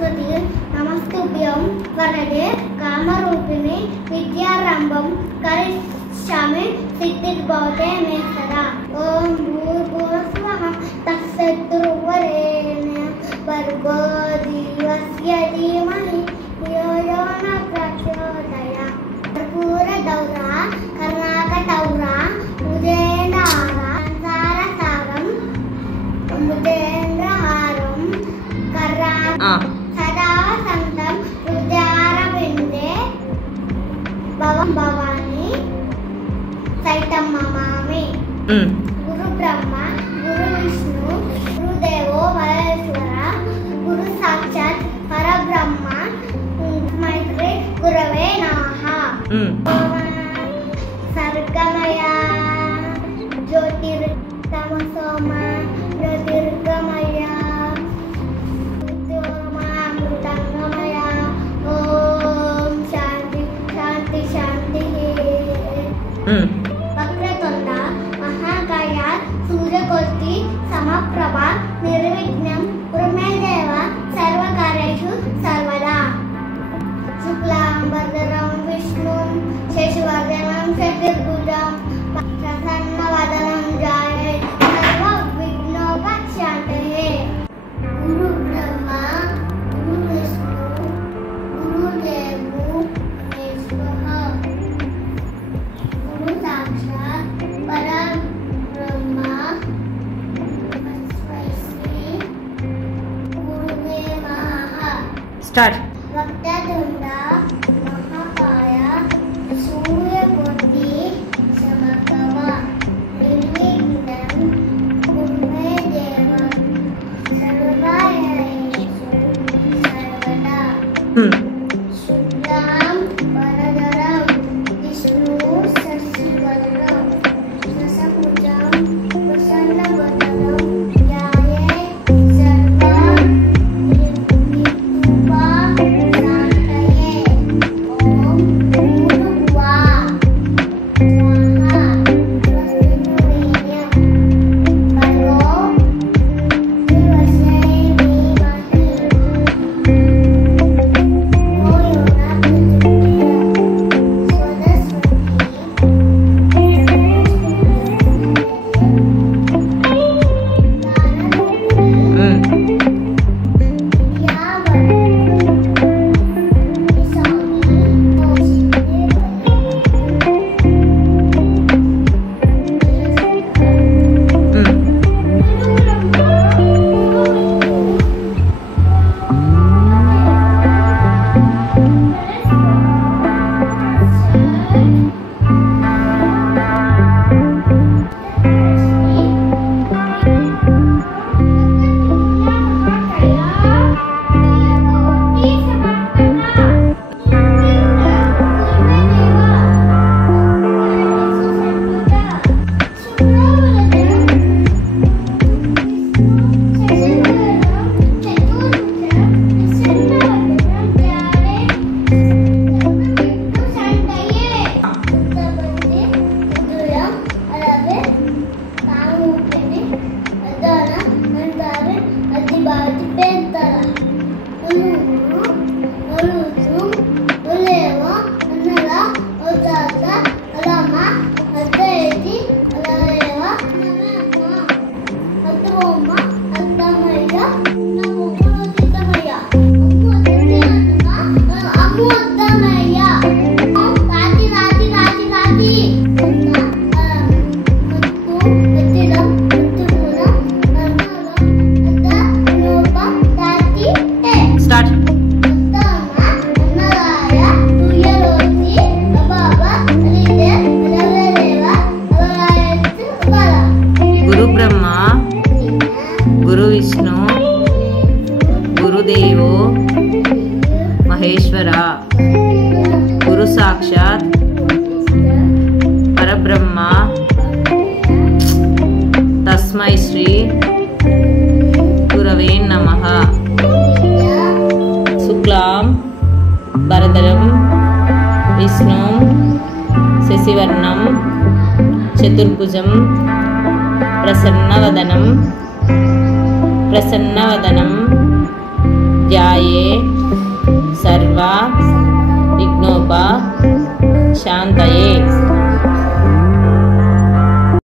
सरस्वती नमस्तुभ्यं वरदे कामरूपिणी विद्यारंभं करिष्यामि सिद्धिर्भवते मे सदा। ओम भूर्भुवस्वः तत्सवितुर्वरेण्यं भर्गो देवस्य धीमहि धियो यो न प्रचोदयात्। कर्पूरगौरः कर्णाकटौरः उदयनारः संसारसारं मुदेन्द्रहारं सदा वसन्तं हृदयारविन्दे भवं भवानी सहितं नमामि। गुरु ब्रह्मा गुरु विष्णु गुरुदेवो महेश्वर गुरु साक्षात् परब्रह्म तस्मै गुरवे नमः। सर्गमय ज्योतिर्तमसोम ज्योतिर्गमय अमृतंगमय। ओम शांति शांति शांति। वक्रतुंड महाकाय सूर्यकोटि समप्रभा निर्विघ्नं कुरु मे देव सर्वकार्येषु सर्वदा। शुक्लांबरधरं विष्णुं शशिवर्धनं चतुर्भुजं प्रसन्नवदनं ध्यायेत् सर्वविघ्नोपशान्तये। गुरु ब्रह्मा गुरु विष्णु गुरुदेवो महेश्वरः गुरु साक्षात् परब्रह्म तस्मै श्री गुरुवे नमः। स्टार्ट। वक्रतुंड महाकाय सूर्यकोटि समप्रभा निर्विघ्नं कुरु मे देव सर्वकार्येषु सर्वदा। शुक्लां वरदरं विष्णु शशिवर्धनं शतभुजं प्रसन्नवदनं ध्यायेत् सर्वविघ्नोपशान्तये। ओम भूर्भुवः महेश्वर गुरु साक्षात् परब्रह्म तस्मै श्री गुरवे नमः। शुक्लां वरदरं विष्णुं शशिवर्णं चतुर्भुजं प्रसन्नवदनं ध्यायेत् త్రయే సర్వ విఘ్నోప శాంతయే